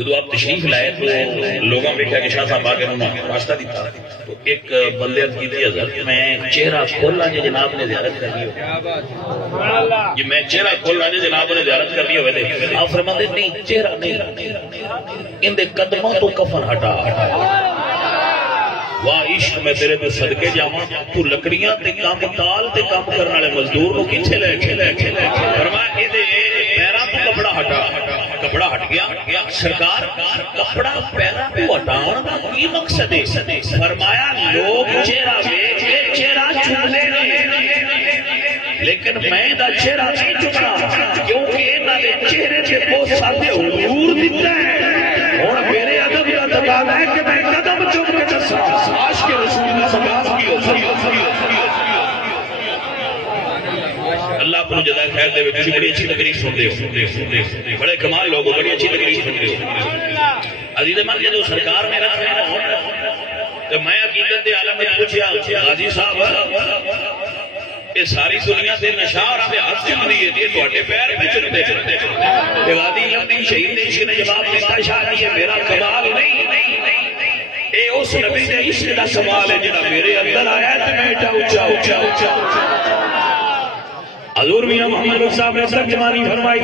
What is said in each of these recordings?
जो आप तशरीफ लाए तो लोगों ने देखा कि शाह साहब आके उन्होंने वास्ता दिता तो एक बंदे की थी हजरत मैं चेहरा खोलना जो जनाब ने ज़ियारत करनी हो ये मैं चेहरा खोलना जो जनाब ने ज़ियारत करनी हो आप फरमाते नहीं चेहरा नहीं इनके कदमों तो कफन हटा वाह इश्क मैं तेरे तो सदके जावां तू लकड़ियां ते काम ताल ते काम करने वाले मजदूर को किथे ले फरमाया इहदे पैरां तो कपड़ा हटा कपड़ा हट गया सरकार कपड़ा पैरां तो हटाउण दा की मकसद है फरमाया लोग चेहरा देख के चेहरा चुमदे ने लेकिन मैं दा चेहरा नहीं चुमना क्योंकि इन्हां दे चेहरे ते बहुत सादे हुजूर दिता है हुण मेरे अदब दा तकाजा है कि मैं कदम चुम के दसा आश के रसूल दी सगात की हो अल्लाह को जदा खैर दे तुसी बड़ी अच्छी तकरीर सुनते हो बड़े कमाल लोग बड़ी अच्छी तकरीर सुनते हो अजीज मन जो सरकार ने रखा तो मैं हकीकत दे आलम में पूछया हाजी साहब ये सारी दुनिया से नशा और हाथ चुमदी है ये ਤੁਹਾਡੇ पैर पे चुमदे ते वादी लंबी शहीद ने इश्क ने जवाब दिता शाह ये मेरा कमाल नहीं ये उस नबी दे इश्क दा कमाल है जेड़ा मेरे अंदर आया ते मैं एटा ऊंचा ऊंचा ऊंचा हजूर मियां मोहम्मद साहब ने तर्जमानी फरमाई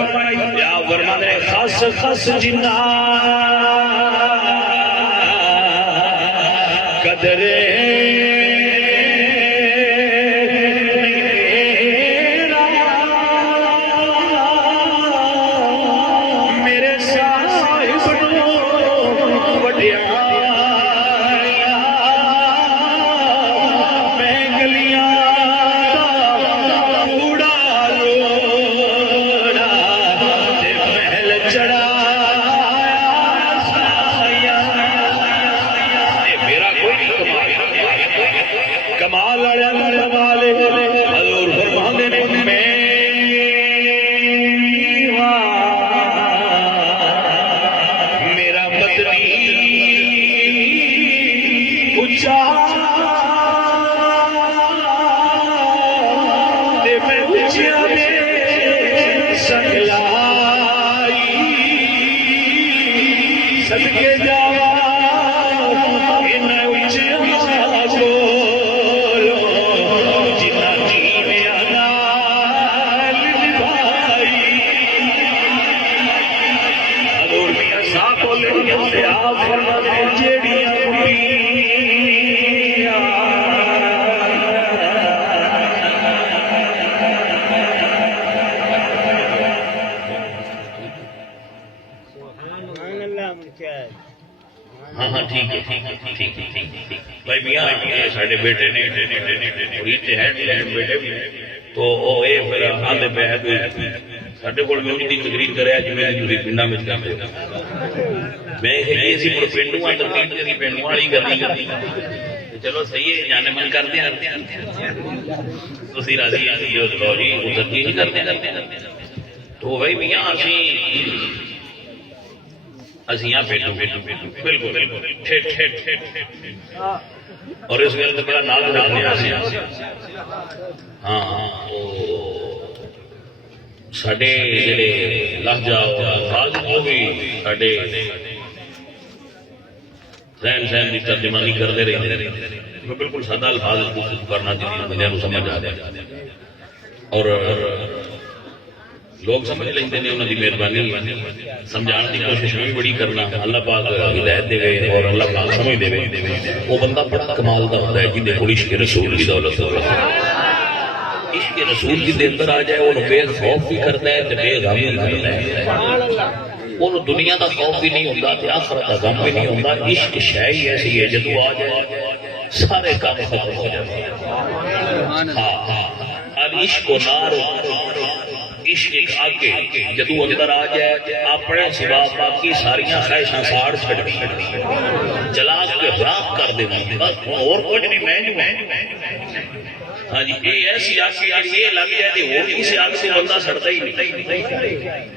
या फरमाते हैं खास खास जिन्ना कदरे सदके जावा इन उच्चे बोलो जिन्ना जीविया नाल निभाई हजूर मियां साहब बोले से आप फरमाते जेड़ियां हाँ हाँ ठीक है भाई मियां साडे बेटे ने बेटे भी तो ये फिर आंदे पे है साडे कोल भी उन्हीं दी तकरीर करया जिवें तुसीं पिंडां विच करदे हो मैं ये सी पिंडूआं तकरीर दी पिंडूआं वाली करनी चलो सही है जाने मन करते हैं तुसीं राजी हो लो जी उधर की नहीं करते तो भाई मियां असी यहाँ पेटू बिल्कुल और इस गल बड़ा नाल रखने हाँ साडे जेड़े लहजा अल्फाज वो भी साडे रहन सहन की तर्जमानी करते रहते मैं बिल्कुल सादा अल्फाज करना दुनिया को समझ आ जाए और लोग समझ लेंगे ने उन्होंने मेहरबानी समझाने की कोशिश भी बड़ी करना अल्लाह पाक हिदायत देवे और अल्लाह पाक समझ देवे वो बंदा बड़ा कमाल का होता है जिंदे कोल इश्क रसूल की दौलत हो इश्क रसूल की अंदर आ जाए वो बेखौफ भी करता है ते बेगम भी करता है वो दुनिया का खौफ भी नहीं होता ते आखिरत का गम भी नहीं होता इश्क शै ही ऐसी है जदों आ जाए सारे काम खत्म हो जाते हैं हां अब इश्क को नार इश्क आगे जदू अंदर आ जाए अपने सिवा बाकी सारिया ख्वाहिशां साड़ छड़ चला के राख कर दे और कुछ नहीं मैं हाँ जी ये ऐसी आग ये लग जाए और किसी आग से बंदा सड़ता ही नहीं